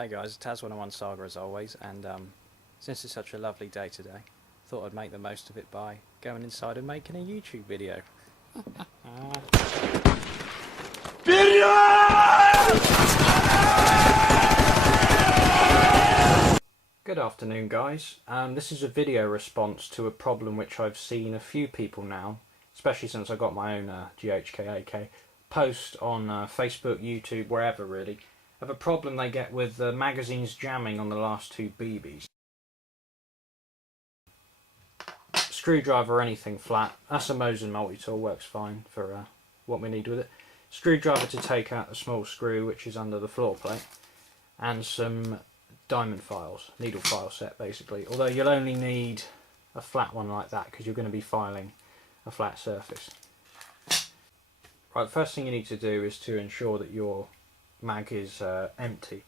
Hey guys, Taz101 Saga as always, and since it's such a lovely day today, thought I'd make the most of it by going inside and making a YouTube video. Good afternoon guys, this is a video response to a problem which I've seen a few people now, especially since I got my own GHK AK, post on Facebook, YouTube, wherever really, of a problem they get with the magazines jamming on the last two BBs. Screwdriver or anything flat, that's a Mosin multi-tool, works fine for what we need with it. Screwdriver to take out the small screw which is under the floor plate, and some diamond files, needle file set basically, although you'll only need a flat one like that because you're going to be filing a flat surface. Right, first thing you need to do is to ensure that your mag is empty.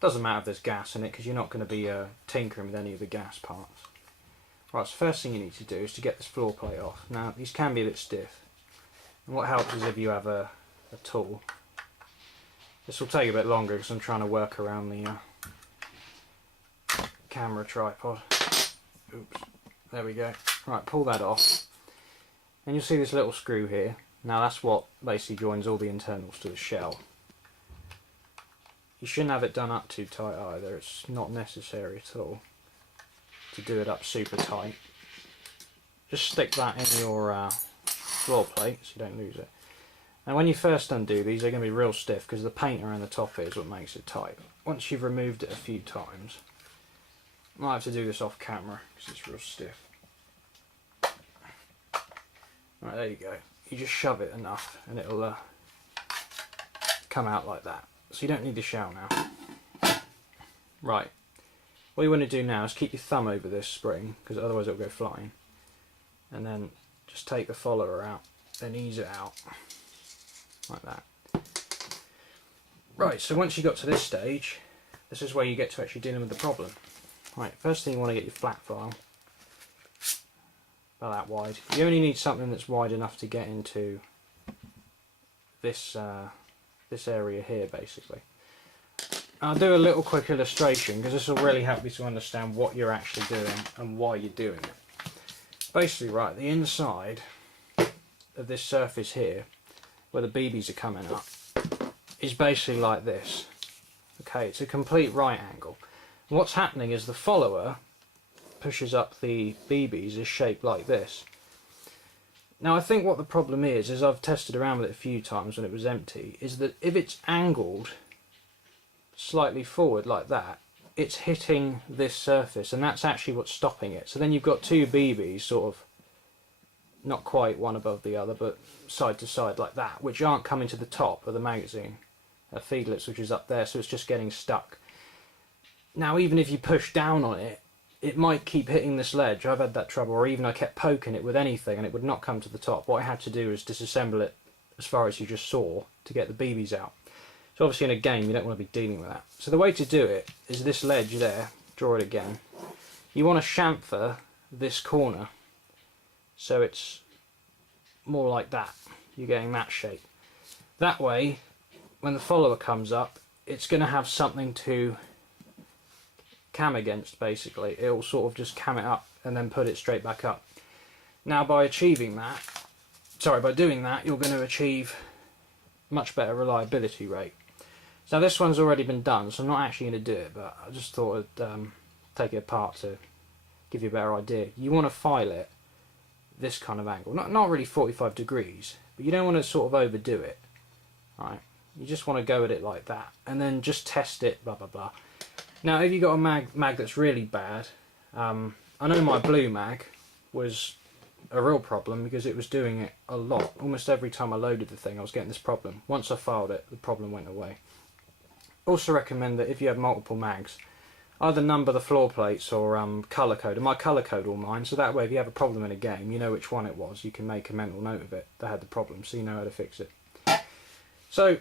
Doesn't matter if there's gas in it because you're not going to be tinkering with any of the gas parts. Right, so first thing you need to do is to get this floor plate off. Now these can be a bit stiff, and what helps is if you have a tool. This will take a bit longer because I'm trying to work around the camera tripod. Oops, there we go. Right, pull that off and you'll see this little screw here. Now that's what basically joins all the internals to the shell. You shouldn't have it done up too tight either, it's not necessary at all to do it up super tight. Just stick that in your floor plate so you don't lose it. And when you first undo these, they're going to be real stiff because the paint around the top here is what makes it tight. Once you've removed it a few times, I might have to do this off camera because it's real stiff. Right, there you go. You just shove it enough and it'll come out like that. So you don't need the shell now. Right, what you want to do now is keep your thumb over this spring because otherwise it'll go flying, and then just take the follower out, then ease it out like that. Right, so once you got to this stage, this is where you get to actually dealing with the problem. Right, first thing you want to get your flat file about that wide. You only need something that's wide enough to get into this this area here basically. I'll do a little quick illustration because this will really help you to understand what you're actually doing and why you're doing it. Basically, right, the inside of this surface here where the BBs are coming up is basically like this. Okay, it's a complete right angle. And what's happening is the follower pushes up the BBs is shaped like this. Now I think what the problem is I've tested around with it a few times when it was empty, is that if it's angled slightly forward like that, it's hitting this surface and that's actually what's stopping it. So then you've got two BBs sort of not quite one above the other but side to side like that, which aren't coming to the top of the magazine feedlets, which is up there, so it's just getting stuck. Now even if you push down on it, it might keep hitting this ledge. I've had that trouble, or even I kept poking it with anything and it would not come to the top. What I had to do is disassemble it as far as you just saw to get the BBs out. So obviously in a game you don't want to be dealing with that. So the way to do it is this ledge there, draw it again. You want to chamfer this corner so it's more like that. You're getting that shape. That way when the follower comes up, it's going to have something to cam against basically. It'll sort of just cam it up and then put it straight back up. Now by doing that, you're going to achieve much better reliability rate. So this one's already been done, so I'm not actually going to do it, but I just thought I'd take it apart to give you a better idea. You want to file it this kind of angle, not really 45 degrees, but you don't want to sort of overdo it. Right? You just want to go at it like that, and then just test it, blah blah blah. Now if you've got a mag that's really bad, I know my blue mag was a real problem because it was doing it a lot. Almost every time I loaded the thing I was getting this problem. Once I filed it, the problem went away. Also recommend that if you have multiple mags, either number the floor plates or colour code. And my colour code all mine, so that way if you have a problem in a game, you know which one it was. You can make a mental note of it that had the problem, so you know how to fix it. So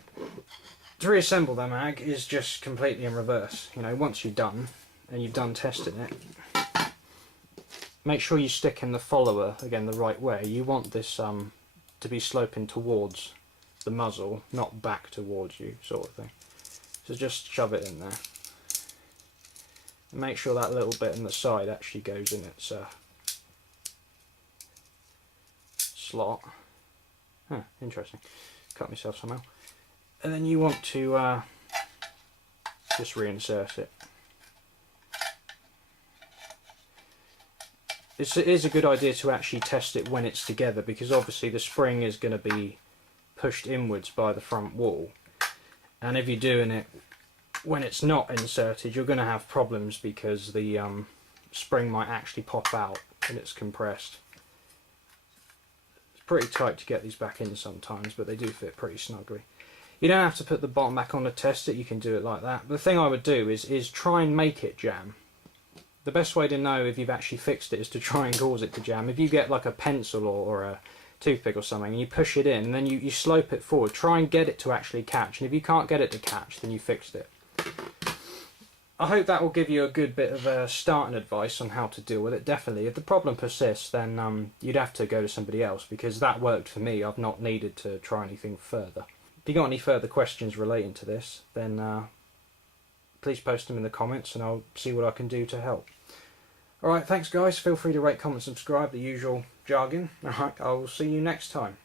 to reassemble the mag is just completely in reverse. You know, once you're done and you've done testing it, make sure you stick in the follower again the right way. You want this to be sloping towards the muzzle, not back towards you, sort of thing. So just shove it in there. Make sure that little bit on the side actually goes in its slot. Huh, interesting. Cut myself somehow. And then you want to just reinsert it. It is a good idea to actually test it when it's together, because obviously the spring is going to be pushed inwards by the front wall, and if you're doing it when it's not inserted, you're going to have problems because the spring might actually pop out and it's compressed. It's pretty tight to get these back in sometimes, but they do fit pretty snugly. You don't have to put the bottom back on to test it, you can do it like that. But the thing I would do is try and make it jam. The best way to know if you've actually fixed it is to try and cause it to jam. If you get like a pencil or a toothpick or something and you push it in and then you slope it forward, try and get it to actually catch. And if you can't get it to catch, then you fixed it. I hope that will give you a good bit of starting advice on how to deal with it. Definitely, if the problem persists, then you'd have to go to somebody else, because that worked for me. I've not needed to try anything further. If you got any further questions relating to this, then please post them in the comments and I'll see what I can do to help. Alright, thanks guys. Feel free to rate, comment, subscribe, the usual jargon. Alright, I'll see you next time.